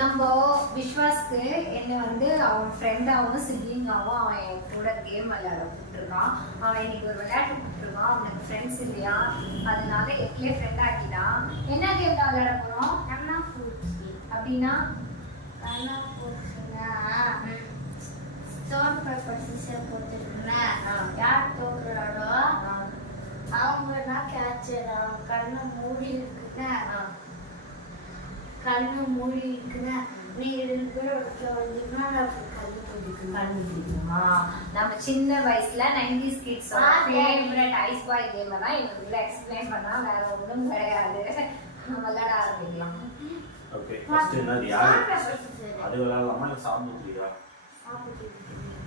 நம்ம விஸ்வாஸ்க்கு என்ன வந்து அவன் ஃப்ரெண்டாகவும் சிப்ளிங்காகவும் அவன் என் கூட கேம் விளையாட கூப்பிட்டுருக்கான். அவன் இன்னைக்கு ஒரு விளையாட்டு கூப்பிட்டுருக்கான். அவனுக்கு ஃப்ரெண்ட்ஸ் இல்லையா, அதனால எக்லே ஃப்ரெண்ட் ஆக்கிட்டான். என்ன கேம் தான் விளையாட போகிறோம்? கண்ணா பூச்சி. அப்படின்னா கண்ணா பூச்சினா ஸ்டோன் பேப்பர் சிசர் போட்டுருந்தேன். யார் தோக்குறாரோ அவங்கன்னா கேட்சர். அவன் கண்ணை மூடி இருக்குங்க, கண்ணு மூடி இருக்குங்க. நீ 2 பேர் வந்துன்னா கண்ணு கண்டுபிடிக்குமா? நம்ம சின்ன வயசுல 90s kids favourite ice boy game தான் எங்களுக்கு எக்ஸ்பிளைன் பண்ணா, வேற ஒன்றும் கிடையாது. நம்ம விளையாட ஆரம்பிக்கலாம். ஓகே, ஃபர்ஸ்ட் என்ன யாரு அது விளையாடலாமா இல்ல சாப்பிடுறியா?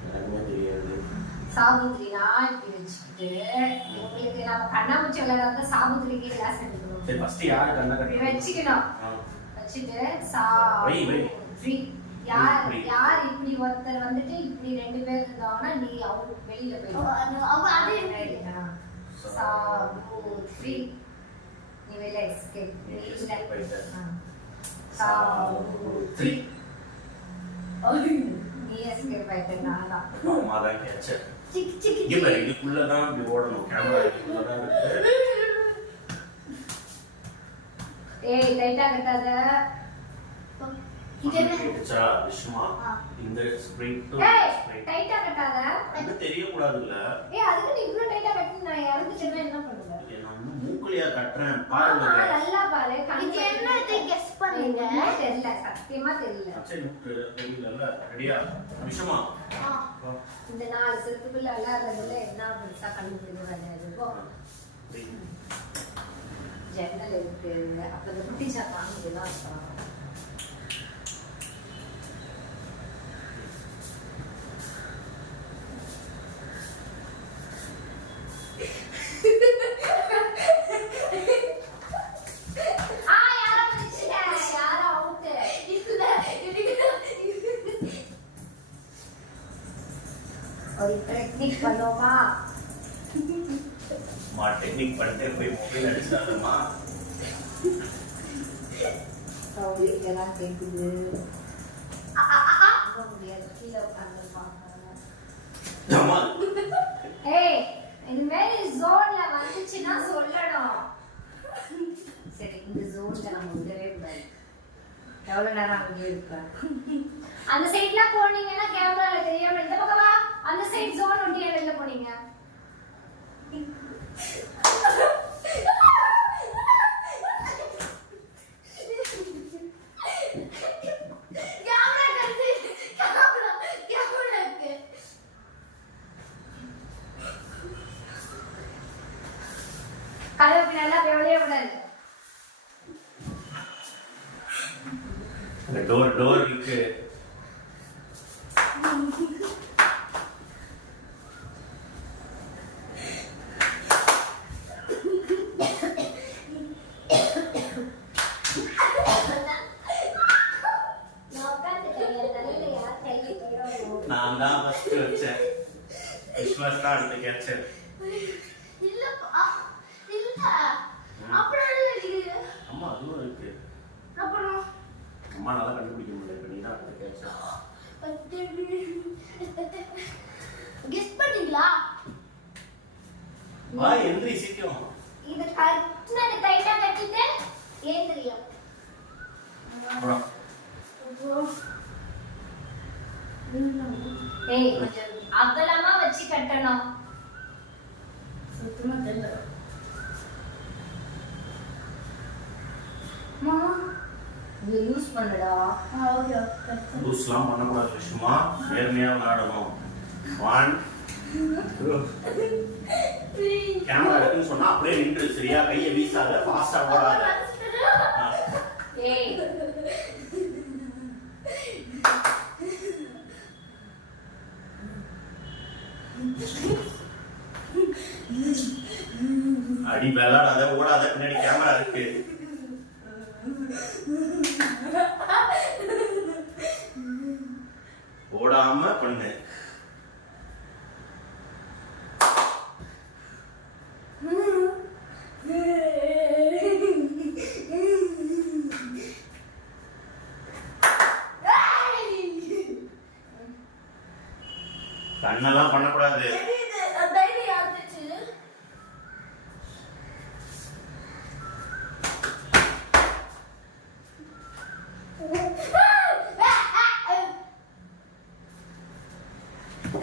எனக்கு தெரியாது. சாபுத்ரினா இப்படி வச்சுக்கிட்டு உங்களுக்கு நம்ம கண்ணாமூச்சி விளையாட சாபுத்ரிக்கு கிளாஸ் எடுக்கணும். சரி, ஃபர்ஸ்ட் யார் கண்ணை கட்டி வச்சுக்கணும். வச்சுட்டு சாபுத்ரி யார் இப்படி ஒருத்தர் வந்துட்டு இப்படி 2 பேர் இருந்தாங்கன்னா நீ அவங்க வெளியில போயிடுவாங்க. சாபுத்ரி நீ வெளியில எஸ்கேப். சாபுத்ரி நீ எஸ்கேப் ஆயிட்டேன்னா அம்மா தான் கேட்சர். இங்க இதுக்குள்ள தான் இப்படி ஓடணும். கேமரா இதுக்குள்ள தான் இருக்கு. ஏய் டைட்டா கட்டாத. இது என்ன கேட்சா விஷ்மா இந்த ஸ்ப்ரிங் டு ஸ்ப்ரிங் டைட்டா கட்டாத. அது தெரிய கூடாதுல. ஏய் அதுக்கு நீ இவ்ளோ டைட்டா கட்டி நான் இறந்துச்சேன்னா என்ன பண்ணுவ? நான் வந்து மூக்குலியா கட்டறேன் பாருங்க. நல்லா பாரு. இது என்ன இது கெஸ் பண்ணுங்க. தெரியல, சத்தியமா தெரியல. சரி தெரியல. ரெடியா விஷ்மா? இந்த 4 செத்துக்குள்ள விளையாடுறதுல என்ன பெருசா கண்டுபிடிக்கிறது? போ. ஜன்னல் இருக்கு. அப்ப இந்த குட்டி சாப்பாடு இதெல்லாம் இருக்கும். ஒரு டெக்னிக் பண்ணோமா? மா டெக்னிக் பண்ணிட்டே போய் மொபைல் அடிச்சாதம்மா. சவுண்ட் இதெல்லாம் கேக்குது. முடியாது, கீழே உட்காந்து பாருங்க. ஏய் இந்த மாதிரி ஜோன்ல வந்துச்சுன்னா சொல்லணும். சரி, இந்த ஜோன்ல நம்ம விடவே கூடாது. எவ்வளவு நேரம் அங்கே இருப்பேன். அந்த சைட்ல போனீங்கன்னா கேமரால தெரியாம இந்த பக்கம் வா. அந்த சைடு ஜோன் ஒட்டியே வெளில போனீங்க. கதவு நல்லா வெளியே விடாது. டோர் இருக்கு. நான் தான் ஃபர்ஸ்ட் வச்சேன். விஸ்வாஸ் தான் அடுத்து கேட்சர். இல்லப்பா இல்ல அப்புறம் இல்ல. அம்மா அதுவும் இருக்கு. அப்புறம் அம்மா நல்லா கண்டுபிடிக்க முடியல. நீ தான் அடுத்து கேட்சர். கெஸ் பண்ணீங்களா? வா எந்திரி சீக்கிரம். இது கரெக்ட்டா டைட்டா கட்டிட்டு ஏந்திரியா. ஏய் கொஞ்சம் அகலமா வச்சு கட்டணும். சுத்தமா தெரியல. இது யூஸ் பண்ணடா. ஓகே லூஸ்லாம் பண்ணக்கூடாது விஷயமா. நேர்மையா விளையாடணும். 1 2 கேமரா இருக்குன்னு சொன்னா அப்படியே நின்று சரியா? கையை வீசாத, ஃபாஸ்டா ஓடாத. ஏய் அடி விளையாடாத, ஓடாத, பின்னாடி கேமரா இருக்கு. ஓடாம பண்ணு. கண்ணெல்லாம் பண்ணக்கூடாது. டைரி ஆடுச்சு.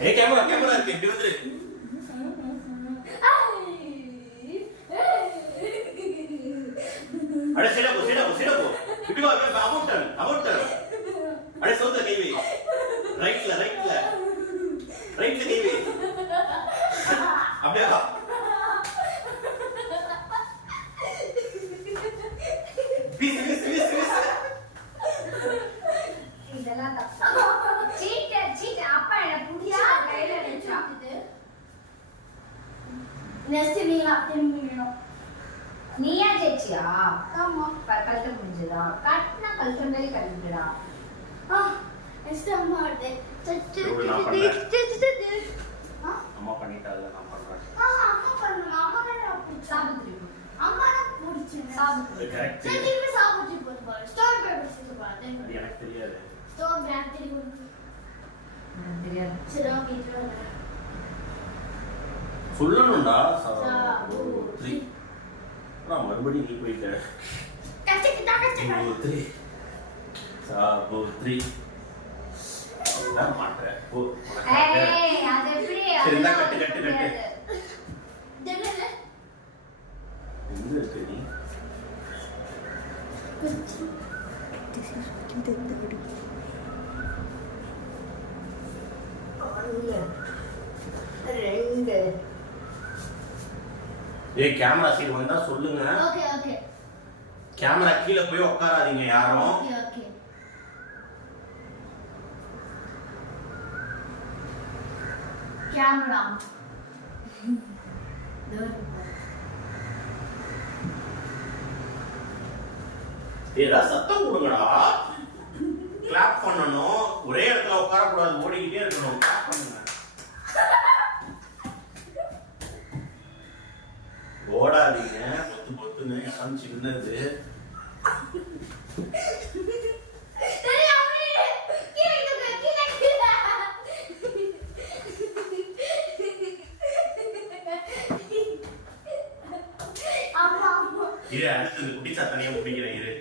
ஏய் கேமரா இருக்கு இப்படி வந்துரு. அட சைடா போ இப்படி வா அபவுட் டர்ன். அட சவுத்த கை வை. ரைட்ல கை வை. அப்படியே வா. பீஸ் இதெல்லாம் தப்பு. சீட் அப்பா என்ன புடிச்சா கையில வெச்சுது. நெக்ஸ்ட் நீங்க திரும்பிடணும். நீயா ஜெயிச்சியா? ஆமா. கல்ட்ட முடிஞ்சதா? கட்டினா கல்ட்ட மாதிரி கல்ட்டுடா. நெக்ஸ்ட் அம்மா ஆடு. அம்மா பண்ணிட்டால நான் பண்றேன். அம்மா பண்ணுங்க. அம்மா தான் பிடிச்சா. அம்மா தான் பிடிச்சேன். அது கரெக்ட். சரி திரும்பி சாப்பிட்டு போடு. ஸ்டோன் பேப்பர் செஞ்சு பாரு. அது எனக்கு தெரியாது. ஸ்டோன் பேப்பர் தெரியும். தெரியாது. சரி ஓகே இது. சொல்லணும்டா. சாபூத்ரி. நான் மறுபடியும் நீ போயிட்ட. சாபூத்ரி. சாபூத்ரி. நான் மாட்டேன். ஓ. ஏய் அது எப்படி? சரி இந்த கட்டு. என்னது? எங்க இருக்கு நீ? ரெண்டு. ஏய் கேமரா சைடு வந்தா சொல்லுங்க. ஓகே. கேமரா கீழ போய் உட்காராதீங்க யாரும். ஓகே. கேமரா. ஏதா சத்தம் கொடுங்கடா. கிளாப் பண்ணணும். ஒரே இடத்துல உட்கார கூடாது. ஓடிக்கிட்டே இருக்கணும். கிளாப் பண்ணுங்க. ஓடாதீங்க. பொத்துன்னு இடம் சின்னது. இரு அடுத்தது குட்டி சாத்தனையா பிடிக்கிறேன் இரு.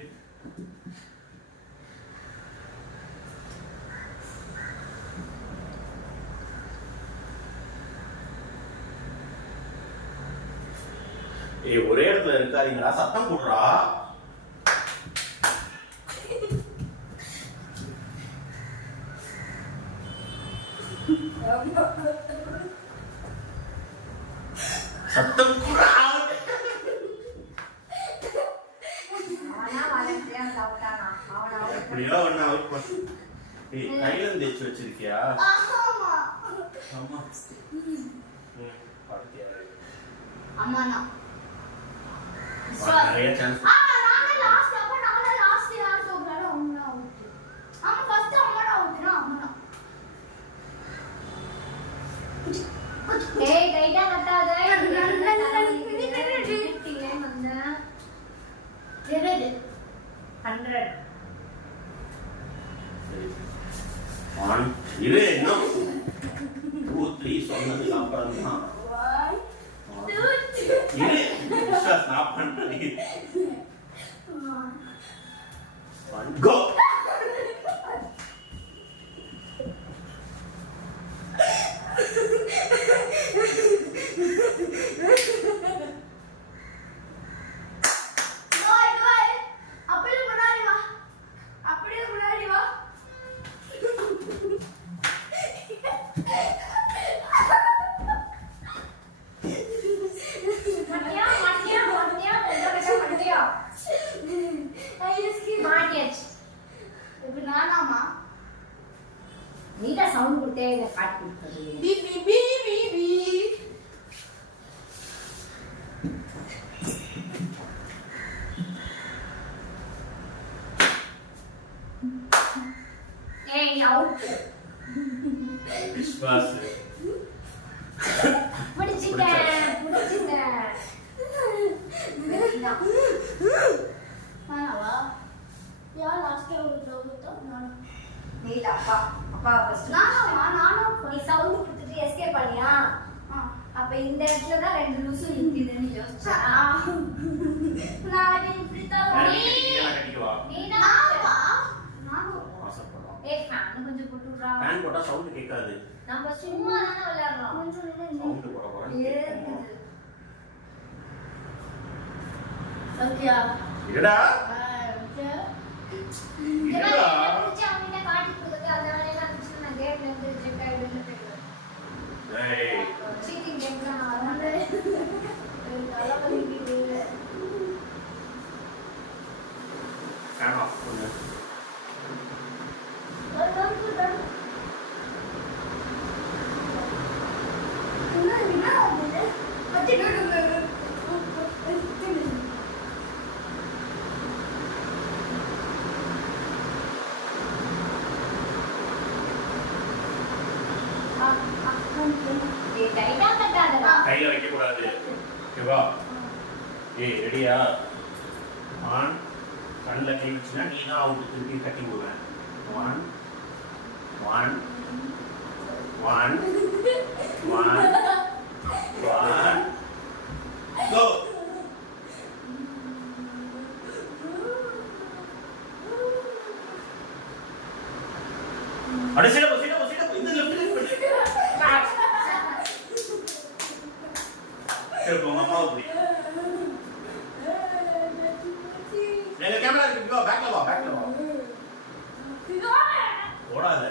ஏய் ஒரே இடத்துல இருக்காதீங்கடா. சத்தம் போடுறா. சத்தம் போடுறா. எப்படியோ ஒண்ணு அவுட் பண்ணு. ஏய் கையில தேய்ச்சி வச்சிருக்கியா? ஆமா. பாத்தியா? அம்மானா. நிறைய சான்ஸ். நானே லாஸ்ட் யார் சொல்றாரோ அவங்க அவுட். ஆமா ஃபர்ஸ்ட் அம்மானா அவுட்னா அம்மானா. ஏய் டைட்டா கட்டாத. என்னது? 100. ஆன் இரு இன்னும் 2 3 சொன்னதுக்கு அப்புறம் தான். 1 2 இரு விஸ்வாஸ் நான் பண்றேன். 1 கோ. நீடா சவுண்ட் கொடுத்தே பாட்டு கொடுத்தது. பி பி பி பி பி. ஏய் அவுட். விஸ்வாஸ் புடிச்சிட்டேன். ஆனாவா யார் லாஸ்ட் அவுட் அவுட் நானா நீடா அப்பா ஃபர்ஸ்ட் நானா நீ சவுண்ட் கொடுத்துட்டே எஸ்கேப் பண்ணியா? அப்ப இந்த இடத்துல தான் ரெண்டு லூசு நிக்குதுன்னு யோசிச்சா. நான் இப்படி தான் கட்டிக்குவா. நாப்பா ஆசைப்படுறோம். ஏய் ஃபேன் கொஞ்சம் போட்டு விடுறா. ஃபேன் போட்டா சவுண்ட் கேட்காது. நம்ம சும்மா தானே விளையாடுறோம். சவுண்ட் போட போறேன். இருக்குது. ஓகேயா? என்னடா? ஓகே. என்னடா? அவங்கிட்ட காட்டி கொடுத்துட்டு அதனால என்ன ஆச்சுன்னா நான் கேட்ல இருந்து ரிஜெக்ட் ஆயிடுன்னு தெரியும். ஏய் சீட்டிங் கேம்ல நான் வரல. தலைவலிக்குது. ஃபேன் ஆஃப் பண்ணு. ஏய் டைட்டா கட்டாதடா. கையில வைக்க கூடாது. ஓகேவா? ஏய் ரெடியா? ஆன் கண்ணுல கை வச்சுனா நீ தான் அவுட் திருப்பி கட்டி விடுவேன். 1 1 1 1 கோ. அட சீடா இந்த லெஃப்ட் லைன் பண்ணு. சரி போங்க அம்மா அப்படி. எங்க கேமரா இருக்கு வா பேக்ல வா. ஓடாத.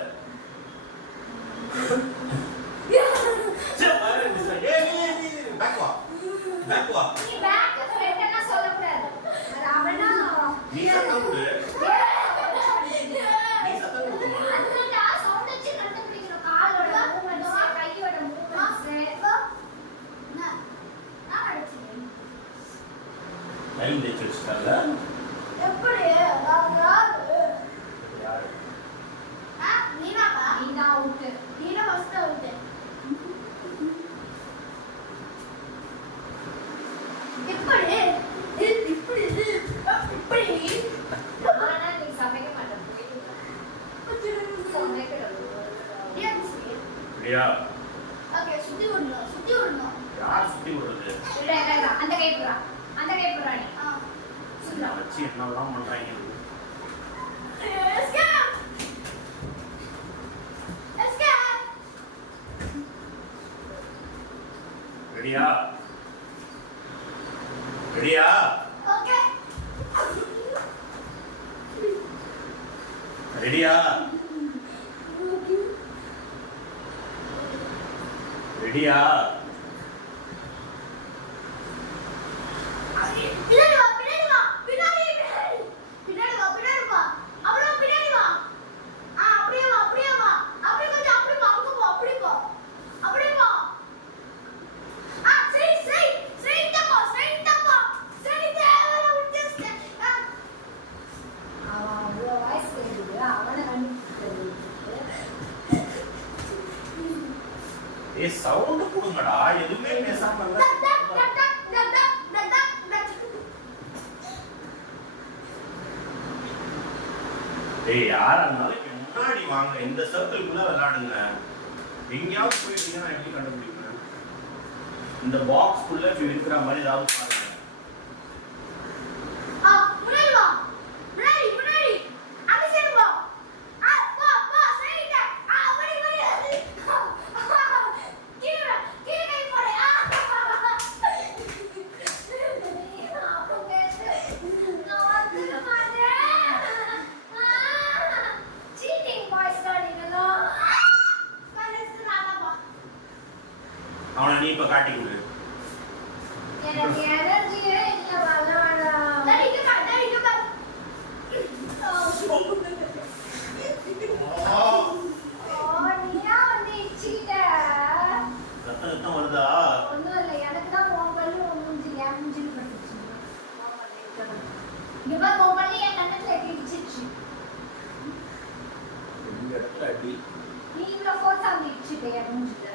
சரி பாரு மிஸ். நீ பேக் வா. நீ பேக் ஃப்ரண்ட்னா சொல்லக்கூடாது. அது அவனா நீ சத்தம் கொடு. நீ சத்தம் கொடுமா. அதுடா சவுண்ட் வச்சு கண்டுபிடிக்கணும். காலோட மூவ்மெண்ட்ஸ், கையோட மூவ்மெண்ட்ஸ். நான் அடிச்சேன். லைன் தேய்ச்சி வச்சுட்டாங்க. எப்படி? நான் யாரு? யாரு? நீனாப்பா? நீ தான் அவுட். நீனா ஃபர்ஸ்ட் அவுட். எப்படி? இப்படி ஆனா நீ சமைக்க மாட்டே. சமைக்கணும். ரெடியா? ஓகே, சுத்தி விடணும். யார் சுத்தி விடுறது? இல்ல அந்த கை புறா நீ. சும்மா வச்சு என்னெல்லாம் பண்றாங்க. ரெடியா? ஓகே. ரெடியா? பின்னாடி வா. அவ்வளோ பின்னாடி வா. அப்படியே வா. அப்படியே கொஞ்சம் அப்படி வா. அப்படி போ. ஸ்ட்ரைட்டா போ. தேவல விட்டுஸ்டே. அவன் அவ்வளோ வாய்ஸ் கேக்குது. அவனை கண்டுபிடிக்கிறது. ஏய் சவுண்ட் கொடுங்கடா. எதுவுமே பேசாம ஏய் யாரா இருந்தாலும் முன்னாடி வாங்க. இந்த சர்க்கிள்குள்ள விளையாடுங்க. எங்கேயாவது போயிட்டீங்கன்னா எப்படி கண்டுபிடிப்பேன்? இந்த பாக்ஸ்குள்ள இப்படி இருக்கிற மாதிரி ஏதாவது பாருங்க. முன்னாடி வா. முன்னாடி. அந்த சைடு வா. போ ஸ்ட்ரைட்டா. அப்படி. கீழ கை போடு. அவனை நீ இப்ப காட்டி கொடு. எனக்கு எனர்ஜியே இல்ல விளையாட. இங்க பாரு. நீயா வந்து இச்சிட்ட. சத்தம் வருதா? ஒண்ணும் இல்ல. எனக்கு தான் உன் பல்லு உன் மூஞ்சில பட்டுச்சு. இங்க பாரு உன் பல்லு என் கண்ணத்துல இடிச்சிச்சு. இந்த இடத்துல அடி. நீ இவ்வளவு ஃபோர்ஸா வந்து இடிச்சிட்ட என் மூஞ்சில.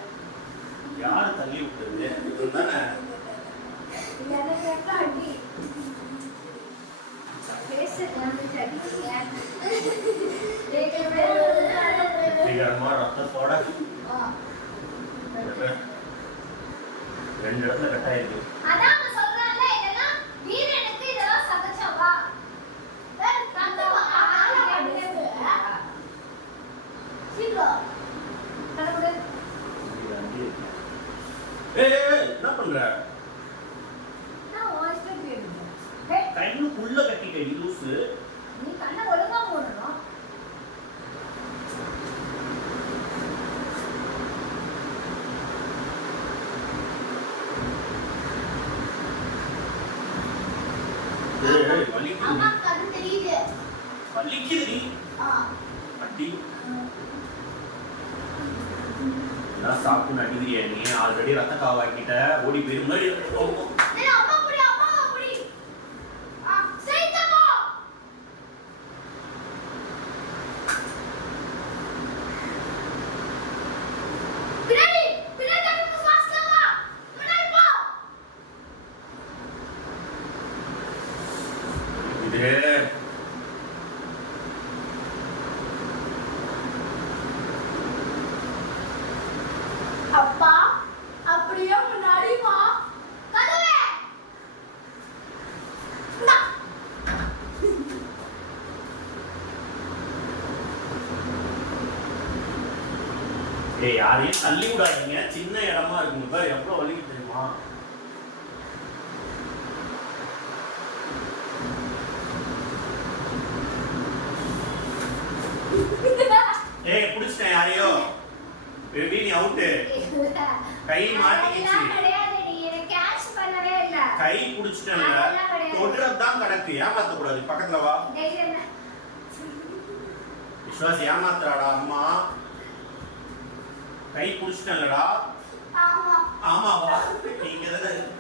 யார் தள்ளி விட்டது? இதுதானே. எனக்கு எப்ப அடி? பேசுறது அடிக்கீங்க. வெற்றிகரமா ரத்தத்தோட ரெண்டு இடத்துல கட் ஆயிருக்கு. அதான் நான் சொல்றேன்ல, இதெல்லாம் வீரனுக்கு இதெல்லாம் சகஜமா. என்ன பண்ற? கண்ணுக்குள்ள கட்டிட்டே லூசு. நீ கண்ணை ஒழுங்கா போடணும். அம்மாக்கு அது தெரியுது. வலிக்குது. அடி. நான் சாப்பிட்டு நடிக்கிறியா நீ? ஆல்ரெடி ரத்த காவாக்கிட்ட ஓடி போய் முன்னாடி அம்மா புடி, அம்மா புடி. சைத்தப்போ. பின்னாடி பின்னாடி ஃபாஸ்டா வா. முன்னாடி போ. இது அப்பா அப்படியே முன்னாடி வா. கதவே. இந்தா. ஏய் யாரையும் தள்ளி விடாதீங்க. சின்ன இடமா இருக்குங்க பாரு எவ்வளவு வலிக்கு தெரியுமா? ஏய் புடிச்சிட்டேன் யாரையோ. பேபி நீ அவுட். கை மாட்டிக்கிச்சு. கிடையாது, நீ என்ன கேட்ச் பண்ணவே இல்ல. கை புடிச்சிட்டேன்ல. தொடுறது தான் கணக்கு. ஏமாத்த கூடாது. பக்கத்துல வா. விஸ்வாஸ் ஏமாத்துறாடா அம்மா. கை புடிச்சிட்டேன்லடா. ஆமா. ஆமாவா? நீங்க தான்